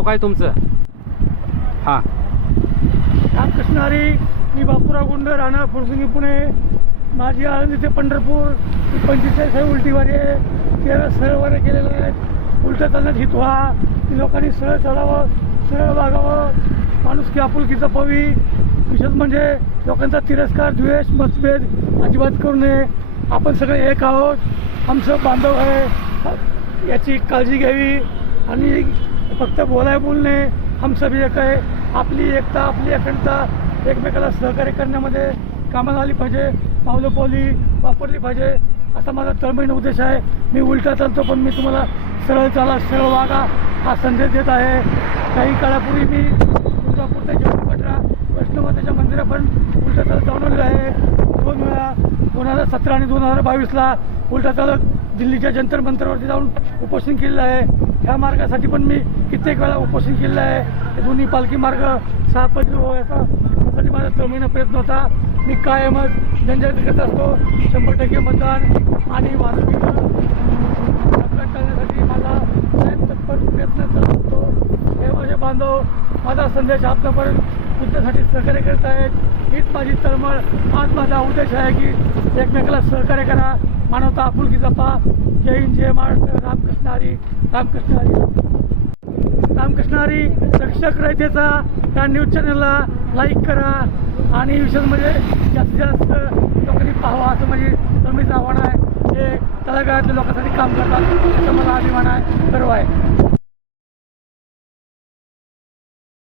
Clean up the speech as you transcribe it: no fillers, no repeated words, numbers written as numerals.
नाव काय तुमचं? हां. रामकृष्ण हरी. मी बापूराव गुंड, राहणार फुरसुंगी, पुणे. माझी आळंदी ते पंढरपूर 45 उलटीवारी आहे. 13 सरळ केलेलं आहेत. उलटं चालण्यात हित व्हा. की लोकांनी सरळ चालावं, सरळ वागावं, माणुसकी आपुलकी जपावी. विशेष म्हणजे लोकांचा तिरस्कार, द्वेष, मतभेद अजिबात करू नये. आपण सगळे एक आहोत, आमचं बांधव आहे, याची काळजी घ्यावी. आणि फक्त बोलणे, हम सब एक आहे. आपली एकता, आपली अखंडता, एकमेकाला सहकार्य करण्यामध्ये कामाला आली पाहिजे. पावली वापरली पाहिजे, असा माझा तळमळीने उद्देश आहे. मी उलटा चालतो, पण मी तुम्हाला सरळ चाला, सरळ वागा हा संदेश देत आहे. काही काळापूर्वी मी तुळजापूर ते जयपूरकटरा वैष्णवमातेच्या मंदिरात पण उलटा चालत जाऊन आलेलो आहे. 2 वेळा 2017 आणि 2022ला उलटा चालत दिल्लीच्या जंतर मंतरवरती जाऊन उपोषण केलेलं आहे. ह्या मार्गासाठी पण मी कित्येक वेळा उपोषण केलेलं आहे. हे दोन्ही पालखी मार्ग सापडले हो, यासाठी माझा तळमळीने प्रयत्न होता. मी कायमच जनजागृती करत असतो. 100% मतदान आणि वाहतुकीचं अपघात टाळण्यासाठी माझा कायम तत्पर प्रयत्न चालू असतो. हे माझे बांधव माझा संदेश आपल्यापर्यंत पोहोचण्यासाठी सहकार्य करत आहेत. हीच माझी तळमळ, आज माझा उद्देश आहे की एकमेकाला सहकार्य करा, मानवता आपुलकी जपा. जय हिंद, जय महाराष्ट्र. रामकृष्ण हरी. रामकृष्ण हरी. रामकृष्ण हरी. रक्षक रयतेचा या न्यूज चॅनलला लाईक करा आणि विशेष म्हणजे जास्तीत जास्त लोकांनी पाहावं, असं म्हणजे तळमळीचं आव्हान आहे. हे तळागाळातल्या लोकांसाठी काम करतात, याचा मला अभिमान आहे, गर्व आहे.